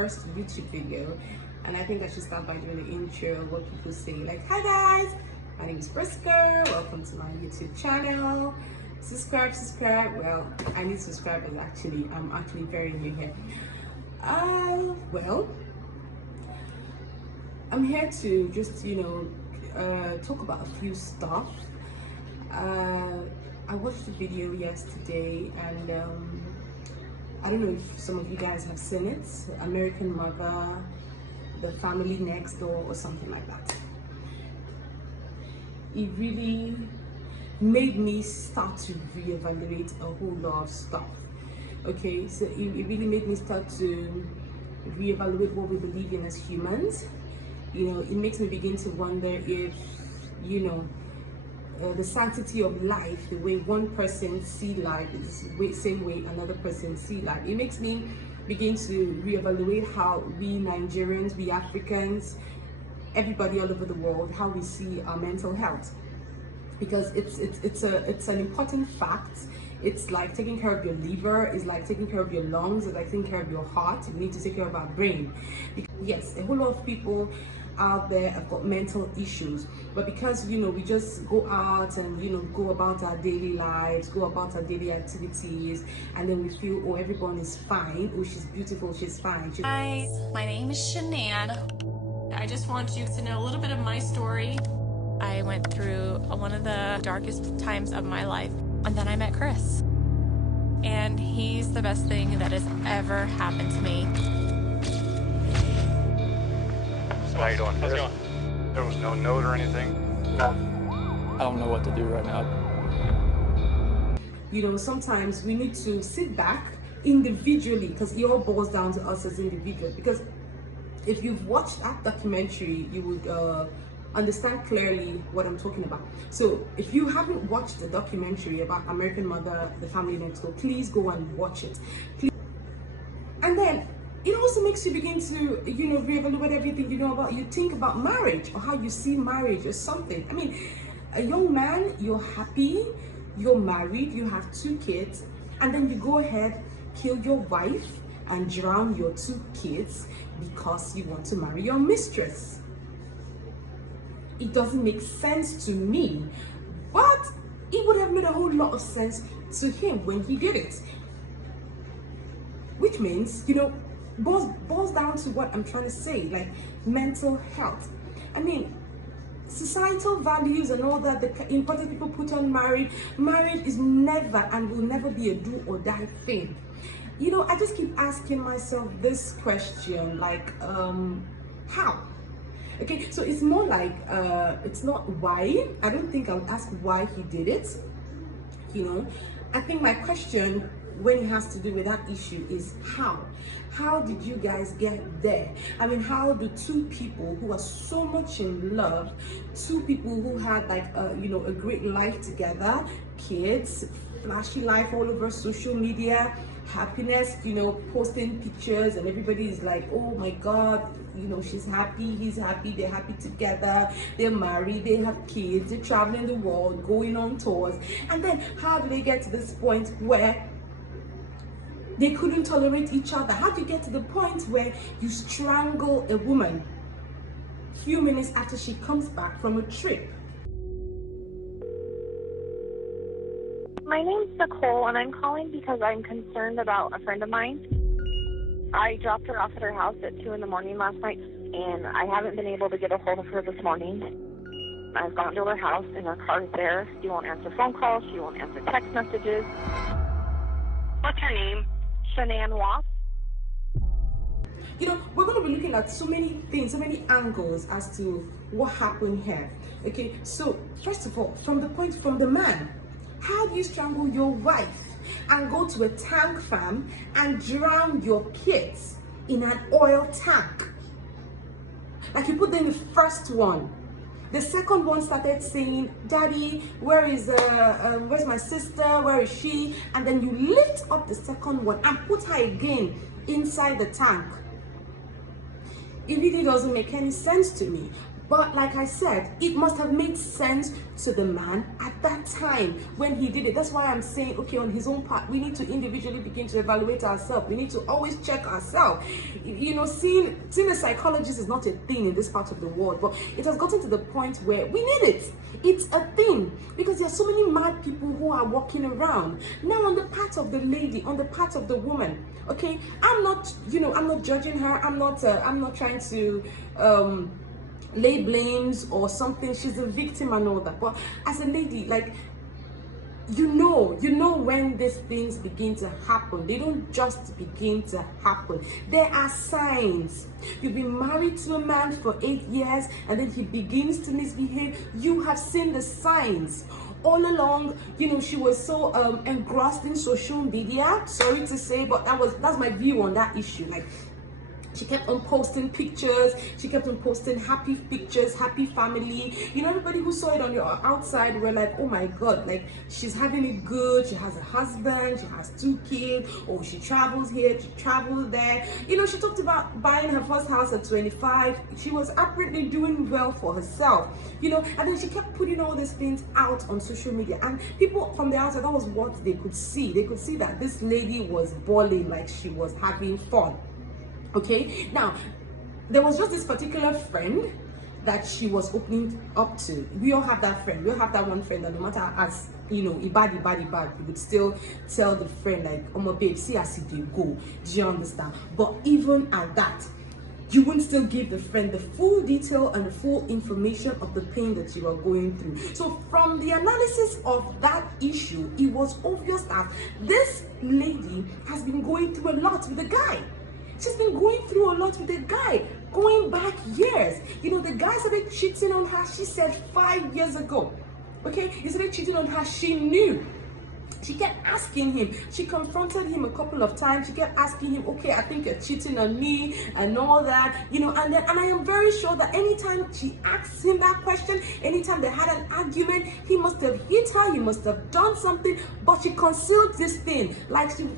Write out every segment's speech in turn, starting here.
first YouTube video, and I think I should start by doing the intro, what people say, like, hi guys, my name is Priska, welcome to my YouTube channel. Subscribe. Well, I need subscribers actually. I'm actually very new here. Well, I'm here to just, talk about a few stuff. I watched the video yesterday, and I don't know if some of you guys have seen it. American Mother, The Family Next Door, or something like that. It really made me start to reevaluate a whole lot of stuff. Okay, so it really made me start to reevaluate what we believe in as humans. It makes me begin to wonder if, the sanctity of life, the way one person see life is the same way another person see life. It makes me begin to reevaluate how we Nigerians, we Africans, everybody all over the world, how we see our mental health. Because it's an important fact. It's like taking care of your liver, it's like taking care of your lungs, it's like taking care of your heart. We need to take care of our brain. Because, yes, a whole lot of people out there have got mental issues, but because we just go out and go about our daily lives, go about our daily activities, and then we feel, oh, everyone is fine, oh, she's beautiful, she's fine. Hi, my name is Shanann. I just want you to know a little bit of my story. I went through one of the darkest times of my life, and then I met Chris. And he's the best thing that has ever happened to me. So how you doing? How's it going? There was no note or anything? I don't know what to do right now. Sometimes we need to sit back individually, because it all boils down to us as individuals. Because if you've watched that documentary, you would understand clearly what I'm talking about. So if you haven't watched the documentary about American Mother, The Family Next Door, please go and watch it. Please. And then it also makes you begin to reevaluate everything you think about marriage, or how you see marriage or something. I mean, a young man, you're happy, you're married, you have 2 kids, and then you go ahead, kill your wife and drown your 2 kids because you want to marry your mistress. It doesn't make sense to me, but it would have made a whole lot of sense to him when he did it. Which means, boils down to what I'm trying to say, like mental health. I mean, societal values and all that, the important people put on marriage is never and will never be a do or die thing. I just keep asking myself this question, like, how? Okay, so it's more like, it's not why. I don't think I would ask why he did it. I think my question, when it has to do with that issue, is how? How did you guys get there? I mean, how do 2 people who are so much in love, 2 people who had like a great life together, kids, flashy life all over social media, happiness, posting pictures, and everybody is like, oh my god, she's happy, he's happy, they're happy together, they're married, they have kids, they're traveling the world, going on tours. And then how do they get to this point where they couldn't tolerate each other? How do you get to the point where you strangle a woman a few minutes after she comes back from a trip? My name's Nicole, and I'm calling because I'm concerned about a friend of mine. I dropped her off at her house at 2 in the morning last night, and I haven't been able to get a hold of her this morning. I've gone to her house, and her car's there. She won't answer phone calls. She won't answer text messages. What's her name? Shanann Watt. We're going to be looking at so many things, so many angles as to what happened here. Okay, so first of all, from the man, how do you strangle your wife and go to a tank farm and drown your kids in an oil tank? Like, you put them in the first one. The second one started saying, Daddy, where's my sister? Where is she? And then you lift up the second one and put her again inside the tank. It really doesn't make any sense to me. But like I said, it must have made sense to the man at that time when he did it. That's why I'm saying, okay, on his own part, we need to individually begin to evaluate ourselves. We need to always check ourselves. You know, seeing a psychologist is not a thing in this part of the world, but it has gotten to the point where we need it. It's a thing because there are so many mad people who are walking around. Now, on the part of the lady, on the part of the woman, okay, I'm not, I'm not judging her. I'm not trying to lay blames or something. She's a victim and all that. But as a lady, like, you know when these things begin to happen. They don't just begin to happen. There are signs. You've been married to a man for 8 years and then he begins to misbehave. You have seen the signs. All along, she was so engrossed in social media. Sorry to say, but that's my view on that issue. Like, she kept on posting pictures. She kept on posting happy pictures, happy family. Everybody who saw it on your outside were like, oh my God, like, she's having it good. She has a husband. She has 2 kids. Oh, she travels here. She travels there. She talked about buying her first house at 25. She was apparently doing well for herself. And then she kept putting all these things out on social media. And people from the outside, that was what they could see. They could see that this lady was balling, like she was having fun. Okay, now there was just this particular friend that she was opening up to. We all have that friend. We all have that one friend that no matter as bad, you would still tell the friend, like, oh my babe, see as they go. Do you understand? But even at that, you wouldn't still give the friend the full detail and the full information of the pain that you are going through. So from the analysis of that issue, it was obvious that this lady has been going through a lot with the guy. She's been going through a lot with the guy, going back years. The guy started cheating on her, she said 5 years ago. Okay, he started cheating on her, she knew. She kept asking him. She confronted him a couple of times. She kept asking him, okay, I think you're cheating on me and all that, and I am very sure that anytime she asked him that question, anytime they had an argument, he must have hit her, he must have done something, but she concealed this thing. Like, she,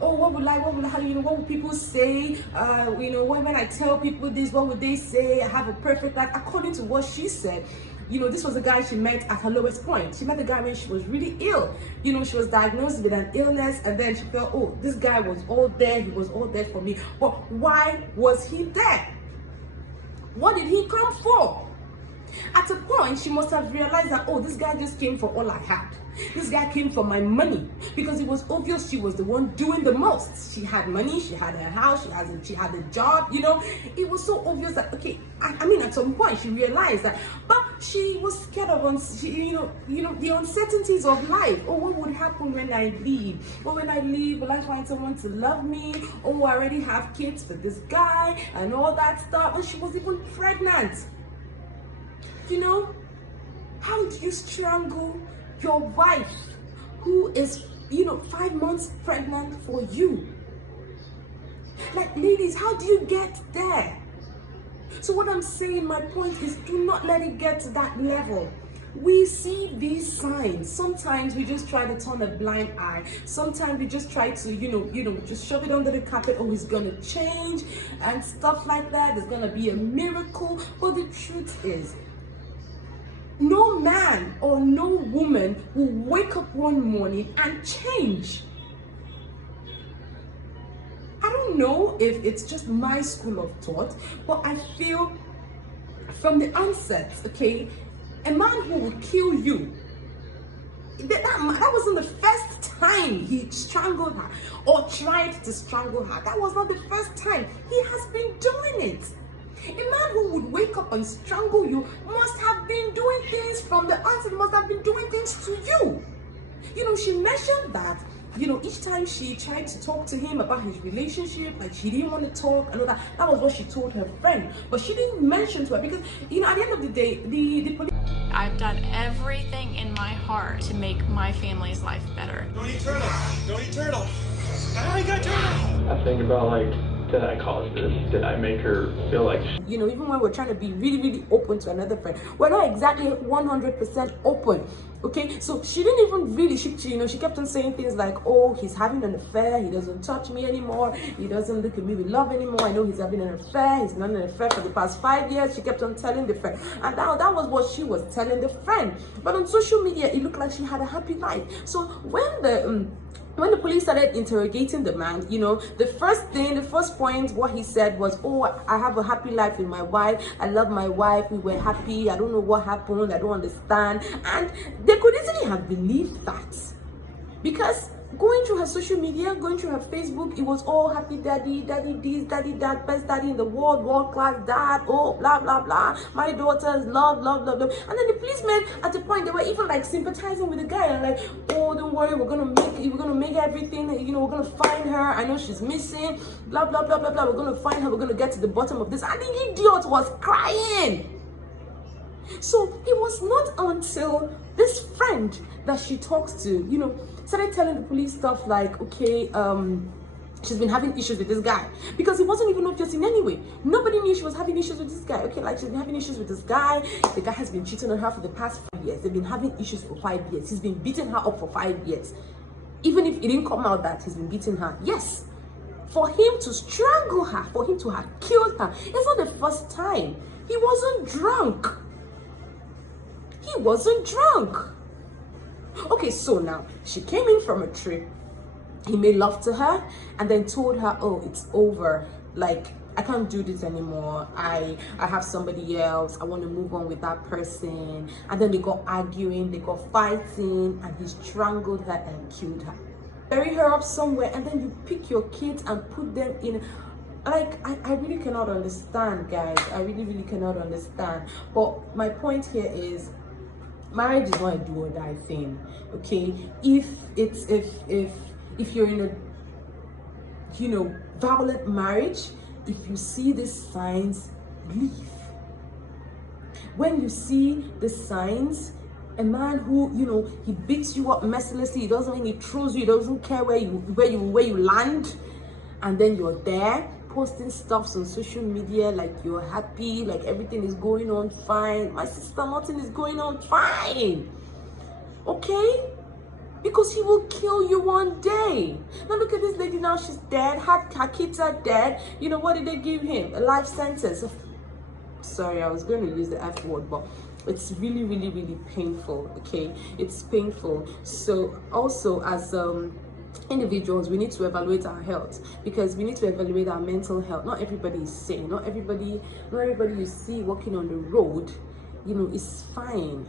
oh, what would people say? When I tell people this, what would they say? I have a perfect life. According to what she said, this was a guy she met at her lowest point. She met the guy when she was really ill. She was diagnosed with an illness, and then she felt, oh, this guy was all there. He was all there for me. But why was he there? What did he come for? At a point, she must have realized that, oh, this guy just came for all I had. This guy came for my money, because it was obvious she was the one doing the most. She had money, she had her house, she had a job, It was so obvious that, okay, I mean, at some point she realized that, but she was scared of, the uncertainties of life. Oh, what would happen when I leave? Well, when I leave, will I find someone to love me? Oh, I already have kids for this guy and all that stuff. And she was even pregnant. How do you strangle your wife who is 5 months pregnant for you? Like, ladies, how do you get there? So what I'm saying, my point is, do not let it get to that level. We see these signs. Sometimes we just try to turn a blind eye. Sometimes we just try to just shove it under the carpet. Oh, he's gonna change and stuff like that. There's gonna be a miracle. But the truth is, no man or no woman will wake up one morning and change. I don't know if it's just my school of thought, but I feel from the onset, okay, a man who would kill you, that wasn't the first time he strangled her or tried to strangle her. That was not the first time. He has been doing it. A man who would wake up and strangle you must have been doing things from the onset, must have been doing things to you. She mentioned that, each time she tried to talk to him about his relationship, like, she didn't want to talk and all that. That was what she told her friend. But she didn't mention to her because, at the end of the day, the police... I've done everything in my heart to make my family's life better. Don't eat turtle. Don't eat turtle. I got turtle. I think about, like, Did I cause this? Did I make her feel like you know, even when we're trying to be really, really open to another friend, we're not exactly 100% open. Okay, so she didn't even really, you know, she kept on saying things like, oh, he's having an affair, he doesn't touch me anymore, he doesn't look at me with love anymore, I know he's having an affair, he's not an affair for the past 5 years. She kept on telling the friend, and now that was what she was telling the friend. But on social media, it looked like she had a happy life. So when the police started interrogating the man, you know, the first point, what he said was, oh, I have a happy life with my wife, I love my wife, we were happy, I don't know what happened, I don't understand. And they could easily have believed that, because going through her social media, going through her Facebook, it was all happy daddy, daddy this, daddy that, best daddy in the world, world class dad, oh, blah blah blah, my daughters, love, love, love, love. And then the policemen, at the point, they were even like sympathizing with the guy and like, oh, don't worry, we're gonna make everything, you know, we're gonna find her, I know she's missing, blah blah blah blah blah, we're gonna find her, we're gonna get to the bottom of this. And the idiot was crying. So it was not until this friend that she talks to, you know, started telling the police stuff like, okay, she's been having issues with this guy, because it wasn't even obvious in any way. Nobody knew she was having issues with this guy. Okay, like, she's been having issues with this guy. The guy has been cheating on her for the past 5 years. They've been having issues for 5 years. He's been beating her up for 5 years. Even if it didn't come out that he's been beating her, yes, for him to strangle her, for him to have killed her, it's not the first time. He wasn't drunk. He wasn't drunk. Okay, so now she came in from a trip. He made love to her and then told her, oh, it's over, like, I can't do this anymore, I have somebody else, I want to move on with that person. And then they got arguing, they got fighting, and he strangled her and killed her. Bury her up somewhere, and then you pick your kids and put them in. Like, I really cannot understand, guys. I really cannot understand. But my point here is, marriage is not a do or die thing. Okay, if you're in a, you know, violent marriage, if you see these signs, leave. When you see the signs, a man who, you know, he beats you up mercilessly, he doesn't, he throws you, he doesn't care where you land, and then you're there posting stuff on social media like you're happy, like everything is going on fine. My sister, nothing is going on fine. Okay? Because he will kill you one day. Now look at this lady now, she's dead, her kids are dead. You know, what did they give him? A life sentence. Sorry, I was going to use the F word, but it's really painful. Okay, it's painful. So also, as individuals, we need to evaluate our health, because we need to evaluate our mental health. Not everybody is sane. Not everybody you see walking on the road, you know, is fine.